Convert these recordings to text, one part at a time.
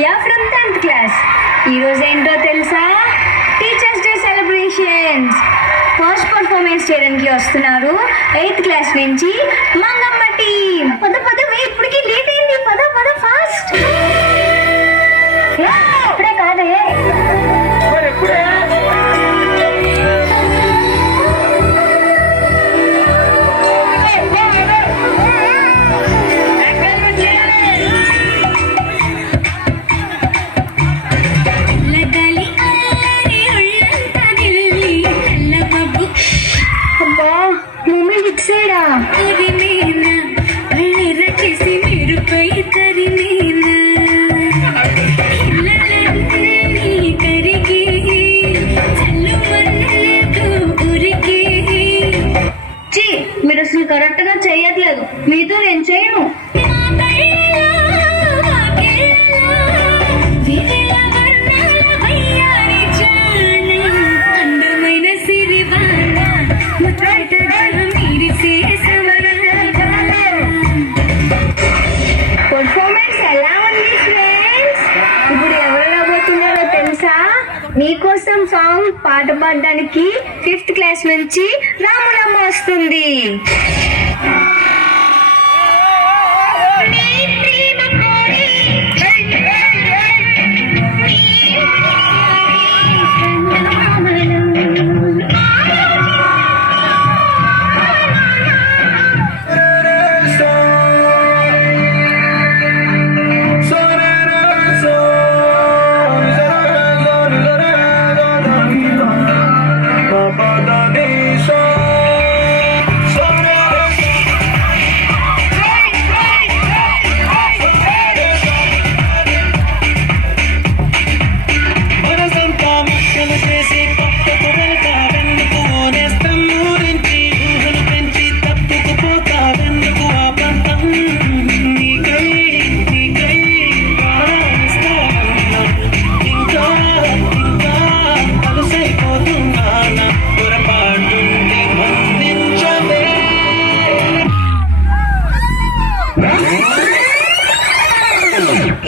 Yeah from 10th class. ఈరోజు ఏంటో తెలుసా? Teachers day celebrations. First performance చేయడానికి వస్తున్నారు 8th క్లాస్ నుంచి మంగమ్మ టీం. పద పద, ఇప్పటికి లేట్ అయింది. పద పద ఫాస్ట్. ఇప్పుడే కాదే, మీరు అసలు కరెక్ట్ గా చెయ్యట్లేదు. మీతో నేను చేయను. పర్ఫార్మెన్స్ ఎలా ఉంది ఫ్రెండ్స్? ఇప్పుడు ఎవరు రాబోతున్నారో తెలుసా? మీకోసం సాంగ్ పాట పాడడానికి 5th క్లాస్ నుంచి రాములమ్మ వస్తుంది.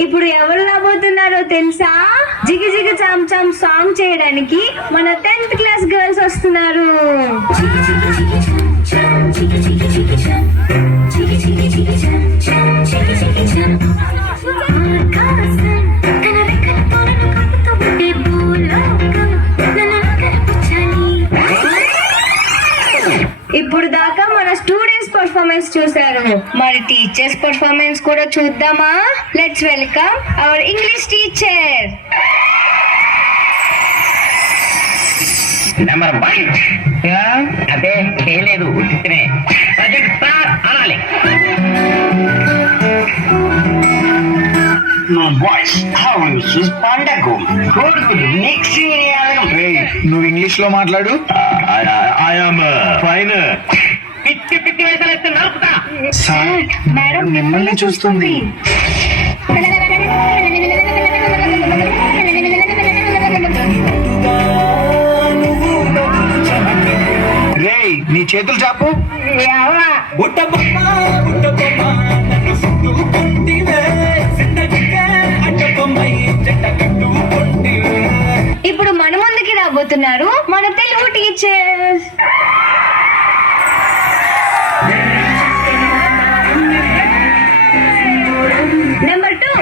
ఇప్పుడు ఎవరు రాబోతున్నారో తెలుసా? జిగి జిగి చామ్ చామ్ సాంగ్ చేయడానికి మన 10th క్లాస్ గర్ల్స్ వస్తున్నారు. ఇప్పుడు దాకా మన స్టూడెంట్స్ పర్ఫార్మెన్స్ చూసారు, మరి టీచర్స్ పర్ఫార్మెన్స్ కూడా చూద్దామా? Let's welcome our English teacher. Number 1. అదే చేయలేదు, ఉచితనే అనాలి. నువ్వు ఇంగ్లీష్ లో మాట్లాడు. పిచ్చి పిచ్చి వేసలేస్తే నడుపుతా. సార్, మేడం మిమ్మల్ని చూస్తుంది. రేయ్, నీ చేతులు చాపు. ఇప్పుడు మన ముందుకి రాబోతున్నారు మన తెలుగు టీచర్స్. నెంబర్ 2.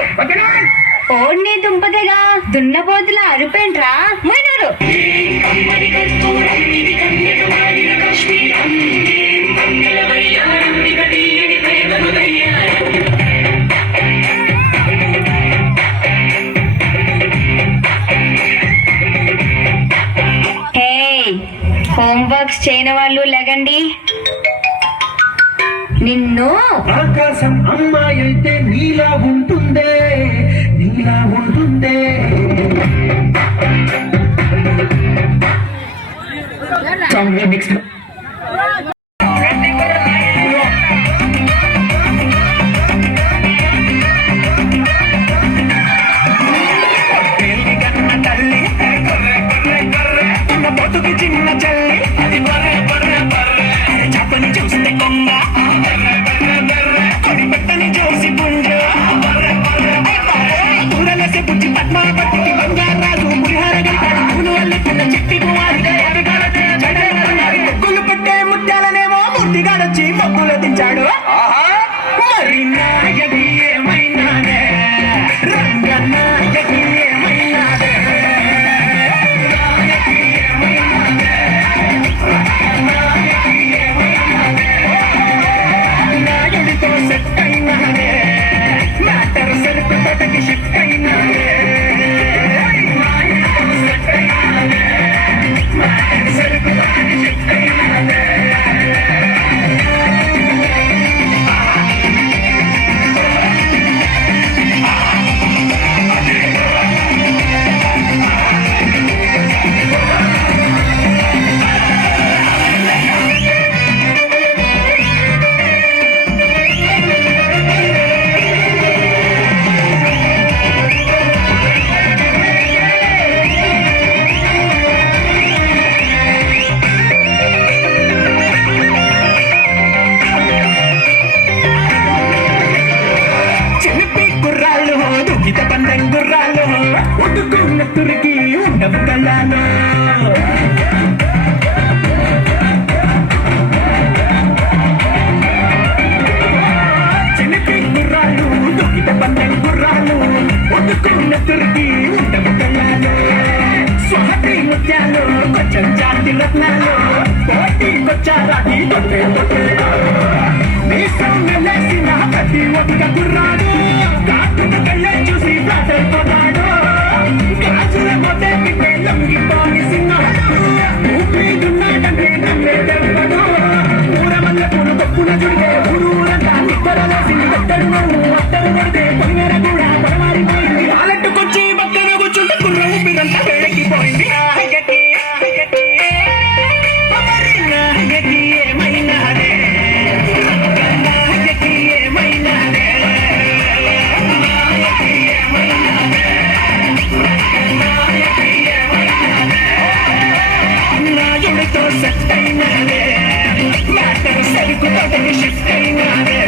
ఓడ్ని దుంపదేగా దున్నపోతుల అరుపేంట్రా మొయినారు. హోంవర్క్స్ చేయని వాళ్ళు లెగండి. నిన్ను ఆకాశం అమ్మాయి అయితే నీలా ఉంటుందే, నీలా ఉంటుందే. నెక్స్ట్ చిన్న చల్లి అది చెప్పని చూస్తే కొంగ కొడి పెట్టని చూసి పుంజ ఊరలసి నెత్తురికి ఉండవు కళ్ళాలు స్వాతి ముత్యాలు కొంచెం జాతి రత్నాలు పోటీకొచ్చారాటి తొట్టే తొట్టేలో మీసం వెళ్ళేసిన ప్రతి ఒక్క కుర్రాడు కాటును కళ్ళే చూసి ఫ్లాట్ అయిపోతాడు గాజుల మొదటి పిట్టే లొంగిపోని సింహాడు ఊపిడున్నాడంటే నమ్మేదెవ్వడు ఊర మల్ల పూలు తప్పున చుడితే ఊరూరంతా నిక్కరలేసి పెట్టడు నువ్వు అట్టరు కొడితే పొంగర కూడా పొడమారిపోయింది ఆలట్టుకొచ్చి పక్కన కూర్చుంటే కుర్ర ఊపిరంతా వేడెక్కిపోయింది ఆహయ్యకి ఆహయ్యకి నాయకి ఏమైనాదే నాయకి ఏమైనాదే నాయకి ఏమైనాదే నాయకి ఏమైనాదే నాయుడితో సెట్ అయినాదే మ్యాటర్ సరుకు తొడకి షిఫ్ట్ అయినాదే